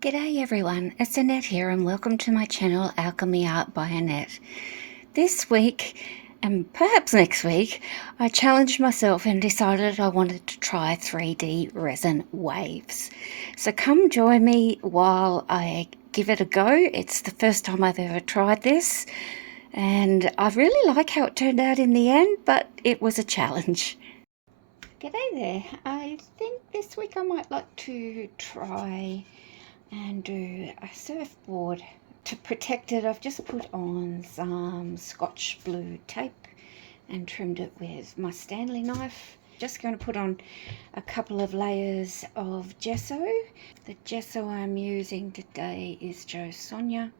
G'day everyone, it's Annette here and welcome to my channel Alchemy Art by Annette. This week, and perhaps next week, I challenged myself and decided I wanted to try 3D resin waves. So come join me while I give it a go. It's the first time I've ever tried this and I really like how it turned out in the end, but it was a challenge. G'day there, I think this week I might like to try and do a surfboard. To protect it, I've just put on some Scotch blue tape and trimmed it with my Stanley knife. Just going to put on a couple of layers of gesso. The gesso I'm using today is Joe Sonia.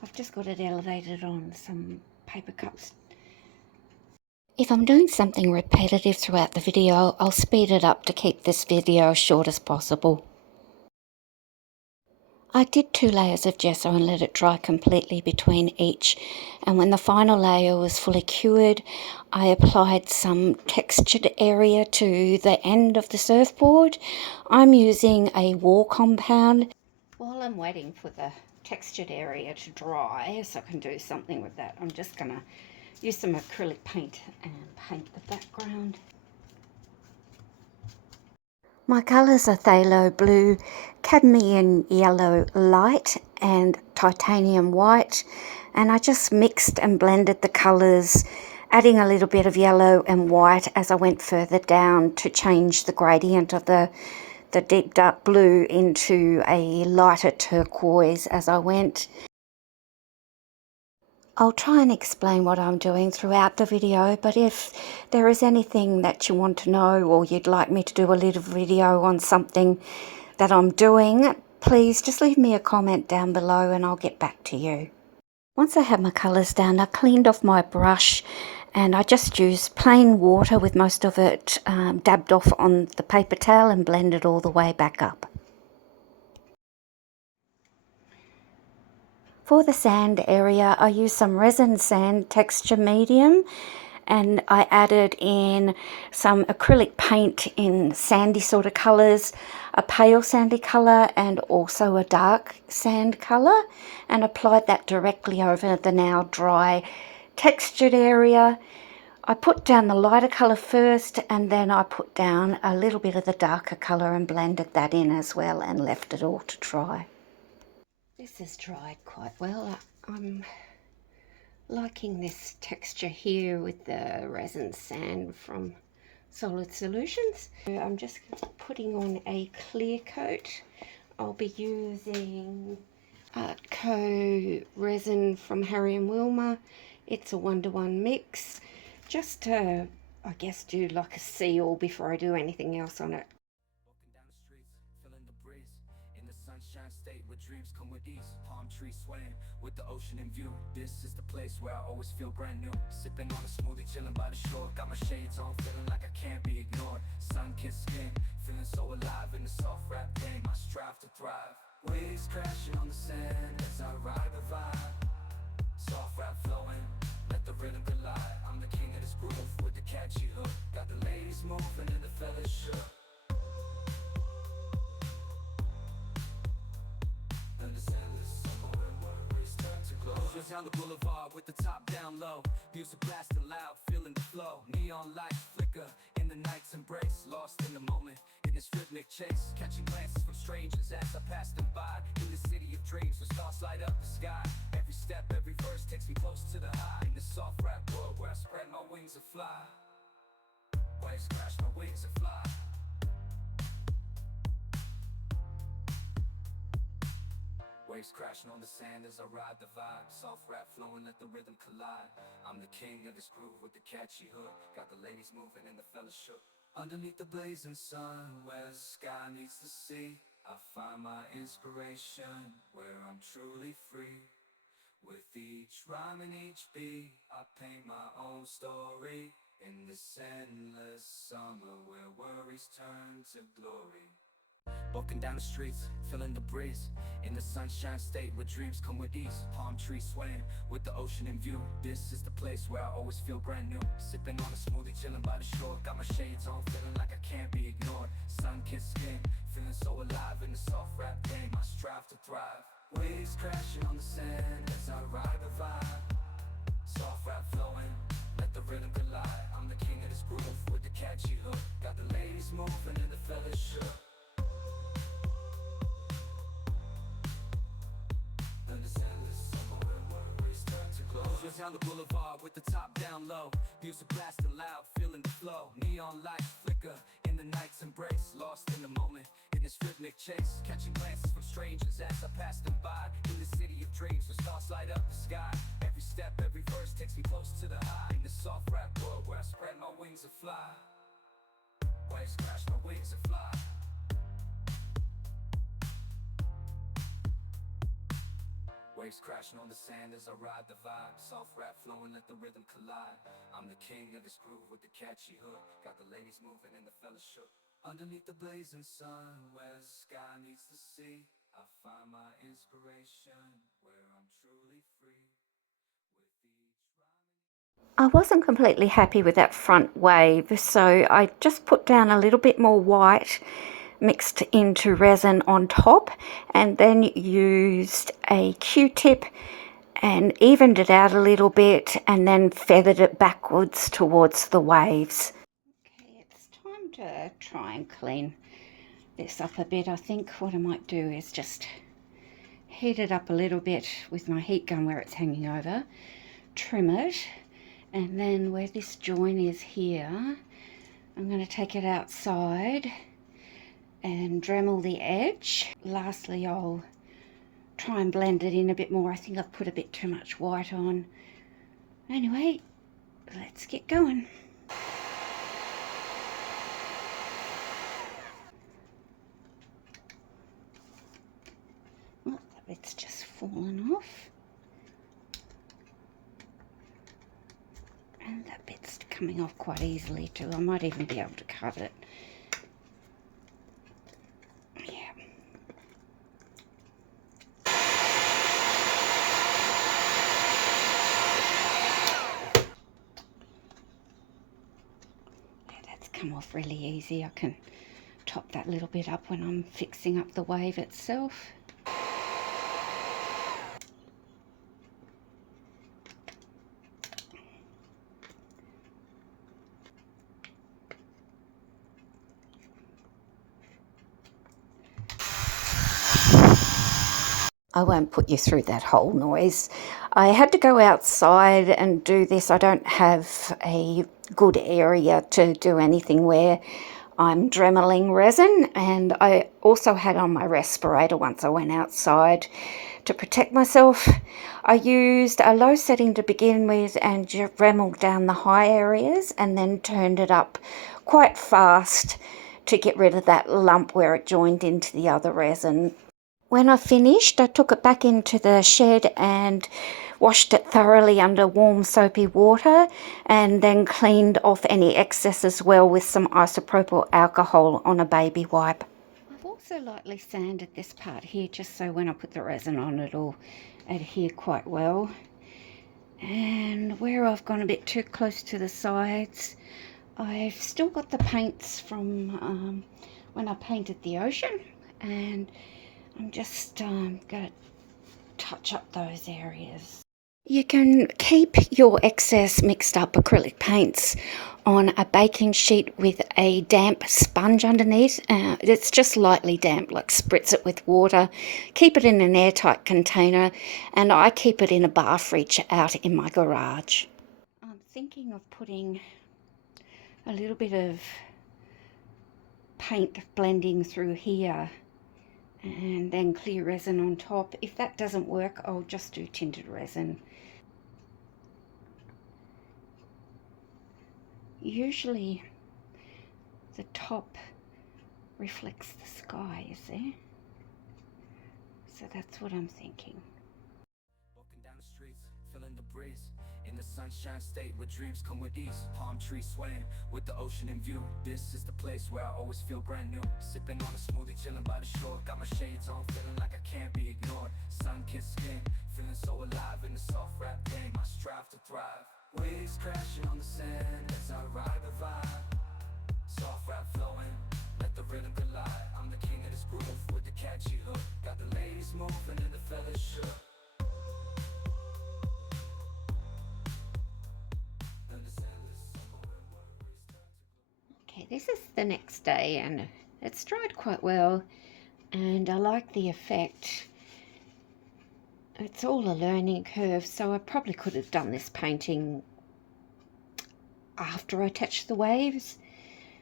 I've just got it elevated on some paper cups. If I'm doing something repetitive throughout the video, I'll speed it up to keep this video as short as possible. I did 2 layers of gesso and let it dry completely between each, and when the final layer was fully cured, I applied some textured area to the end of the surfboard. I'm using a wall compound. While I'm waiting for the textured area to dry so I can do something with that, I'm just going to use some acrylic paint and paint the background. My colours are phthalo blue, cadmium yellow light and titanium white, and I just mixed and blended the colours, adding a little bit of yellow and white as I went further down to change the gradient of the deep dark blue into a lighter turquoise as I went. I'll try and explain what I'm doing throughout the video, but if there is anything that you want to know or you'd like me to do a little video on something that I'm doing, please just leave me a comment down below and I'll get back to you. Once I have my colours down, I cleaned off my brush and I just used plain water with most of it dabbed off on the paper towel and blended all the way back up. For the sand area, I used some resin sand texture medium and I added in some acrylic paint in sandy sort of colours, a pale sandy colour and also a dark sand colour, and applied that directly over the now dry textured area. I put down the lighter colour first and then I put down a little bit of the darker colour and blended that in as well and left it all to dry. This has dried quite well. I'm liking this texture here with the resin sand from Solid Solutions. I'm just putting on a clear coat. I'll be using Art Co resin from Harry and Wilma. It's a 1-to-1 mix, just to, I guess, do like a seal before I do anything else on it. Sunshine state where dreams come with ease, palm trees swaying with the ocean in view. This is the place where I always feel brand new, sipping on a smoothie, chilling by the shore. Got my shades on, feeling like I can't be ignored. Sun-kissed skin, feeling so alive in the soft rap game. I strive to thrive. Waves crashing on the sand as I ride the vibe. Soft rap flowing, let the rhythm collide. I'm the king of this groove with the catchy hook. Got the ladies moving and the fellas shook. Down the boulevard with the top down low, music blasting loud, feeling the flow. Neon lights flicker in the night's embrace, lost in the moment in this rhythmic chase, catching glances from strangers as I pass them by. In the city of dreams where stars light up the sky, every step, every verse takes me close to the high. In the soft rap world where I spread my wings and fly, waves crash my wings and fly. Waves crashing on the sand as I ride the vibe. Soft rap flowing, let the rhythm collide. I'm the king of this groove with the catchy hook. Got the ladies moving and the fellas shook. Underneath the blazing sun, where the sky meets the sea, I find my inspiration, where I'm truly free. With each rhyme and each beat, I paint my own story. In this endless summer where worries turn to glory. Walking down the streets, feeling the breeze, in the sunshine state where dreams come with ease. Palm trees swaying with the ocean in view. This is the place where I always feel brand new, sipping on a smoothie, chilling by the shore. Got my shades on, feeling like I can't be ignored. Sun-kissed skin, feeling so alive in the soft rap game. I thrive. Waves crashing on the sand as I ride the vibe. Soft rap flowing, let the rhythm collide. I'm the king of this groove with the catchy hook. Got the ladies moving and the fellas shook. Just down the boulevard with the top down low. Music blasting loud, feeling the flow. Neon lights flicker in the night's embrace. Lost in the moment, in this rhythmic chase. Catching glances from strangers as I pass them by. In the city of dreams, the stars light up the sky. Every step, every verse takes me close to the high. In the soft rap world where I spread my wings and fly. Waves crash, my wings and fly. Waves crashing on the sand as I ride the vibe. Soft rap flowing, let the rhythm collide. I'm the king of this groove with the catchy hook. Got the ladies moving and the fellas shook. Underneath the blazing sun, where the sky meets the sea, I find my inspiration, where I'm truly free. With each rhyme. I wasn't completely happy with that front wave, so I just put down a little bit more white mixed into resin on top, and then used a Q-tip and evened it out a little bit, and then feathered it backwards towards the waves. Okay, it's time to try and clean this up a bit. I think what I might do is just heat it up a little bit with my heat gun where it's hanging over, trim it, and then where this join is here, I'm going to take it outside and Dremel the edge. Lastly, I'll try and blend it in a bit more. I think I've put a bit too much white on. Anyway, let's get going. Oh, that bit's just fallen off. And that bit's coming off quite easily too. I might even be able to cut it. Come off really easy. I can top that little bit up when I'm fixing up the wave itself. I won't put you through that whole noise. I had to go outside and do this. I don't have a good area to do anything where I'm dremeling resin, and I also had on my respirator once I went outside to protect myself. I used a low setting to begin with and dremeled down the high areas and then turned it up quite fast to get rid of that lump where it joined into the other resin. When I finished, I took it back into the shed and washed it thoroughly under warm soapy water, and then cleaned off any excess as well with some isopropyl alcohol on a baby wipe. I've also lightly sanded this part here just so when I put the resin on it'll adhere quite well. And where I've gone a bit too close to the sides, I've still got the paints from when I painted the ocean, and I'm just going to touch up those areas. You can keep your excess mixed up acrylic paints on a baking sheet with a damp sponge underneath. It's just lightly damp, like spritz it with water. Keep it in an airtight container, and I keep it in a bar fridge out in my garage. I'm thinking of putting a little bit of paint blending through here and then clear resin on top. If that doesn't work, I'll just do tinted resin. Usually the top reflects the sky, you see? So that's what I'm thinking. Walking down the streets, feeling the breeze. In the sunshine state where dreams come with ease. Palm trees swaying with the ocean in view. This is the place where I always feel brand new. Sipping on a smoothie, chilling by the shore. Got my shades on, feeling like I can't be ignored. Sun-kissed skin, feeling so alive in the soft rap game. I strive to thrive. Waves crashing on the sand as I ride the vibe. Soft rap flowing, let the rhythm collide. I'm the king of this groove with the catchy hook. Got the ladies moving This is the next day and it's dried quite well, and I like the effect. It's all a learning curve, so I probably could have done this painting after I touched the waves,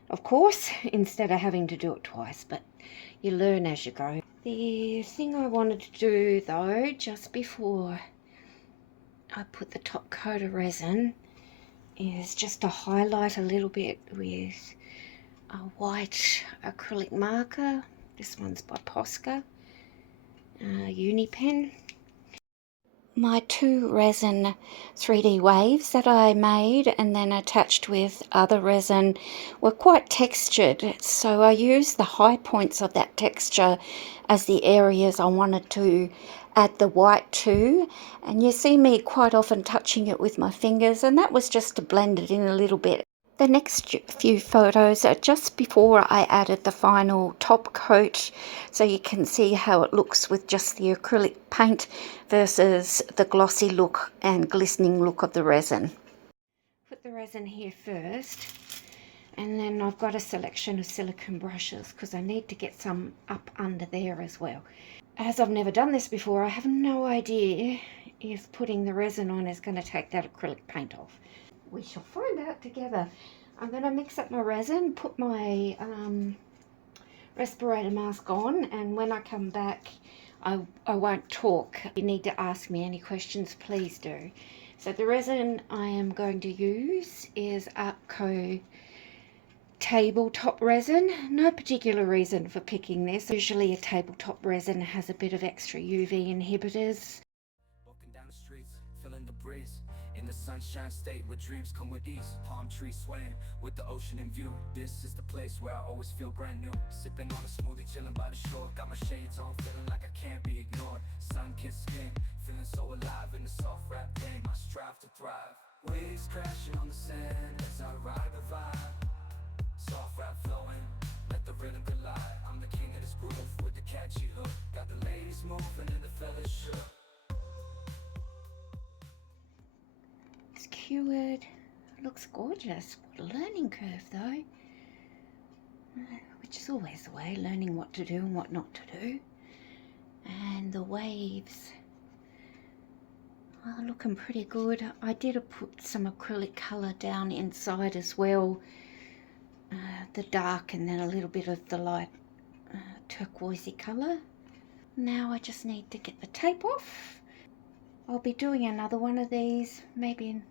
of course, instead of having to do it twice, but you learn as you go. The thing I wanted to do though, just before I put the top coat of resin, is just to highlight a little bit with a white acrylic marker. This one's by Posca, Uni pen. My 2 resin 3D waves that I made and then attached with other resin were quite textured, so I used the high points of that texture as the areas I wanted to add the white to, and you see me quite often touching it with my fingers, and that was just to blend it in a little bit. The next few photos are just before I added the final top coat, so you can see how it looks with just the acrylic paint versus the glossy look and glistening look of the resin. Put the resin here first, and then I've got a selection of silicone brushes because I need to get some up under there as well. As I've never done this before, I have no idea if putting the resin on is going to take that acrylic paint off. We shall find out together. I'm going to mix up my resin, put my respirator mask on, and when I come back I won't talk. If you need to ask me any questions, please do. So the resin I am going to use is Artco tabletop resin. No particular reason for picking this. Usually a tabletop resin has a bit of extra UV inhibitors. Walking down the streets, feeling the breeze. In the sunshine state where dreams come with ease. Palm trees swaying with the ocean in view. This is the place where I always feel brand new. Sipping on a smoothie, chilling by the shore. Got my shades on, feeling like I can't be ignored. Sun-kissed skin, feeling so alive in the soft rap game. I strive to thrive. Waves crashing on the sand as I ride the vibe. Soft rap flowing, let the rhythm collide. I'm the king of this groove with the catchy hook. Got the ladies moving and the fellas shook. Cured. It looks gorgeous. What a learning curve though, which is always the way, learning what to do and what not to do. And the waves are looking pretty good. I did put some acrylic colour down inside as well, the dark and then a little bit of the light turquoisey colour. Now I just need to get the tape off. I'll be doing another one of these maybe in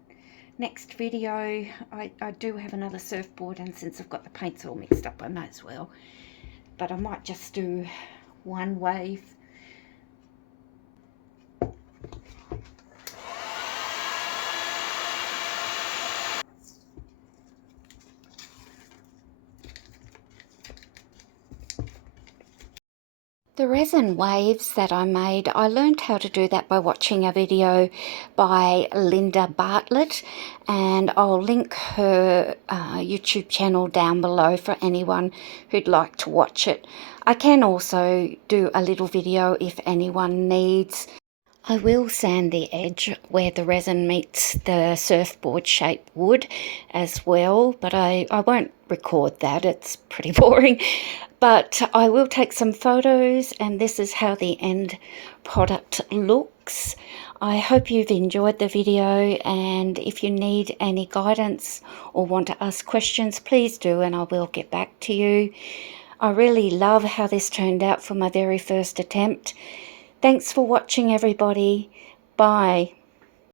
next video. I do have another surfboard, and since I've got the paints all mixed up I might as well, but I might just do one wave. The resin waves that I made, I learned how to do that by watching a video by Linda Bartlett, and I'll link her YouTube channel down below for anyone who'd like to watch it. I can also do a little video if anyone needs. I will sand the edge where the resin meets the surfboard shaped wood as well, but I won't record that, it's pretty boring. But I will take some photos, and this is how the end product looks. I hope you've enjoyed the video, and if you need any guidance or want to ask questions, please do, and I will get back to you. I really love how this turned out for my very first attempt. Thanks for watching, everybody. Bye.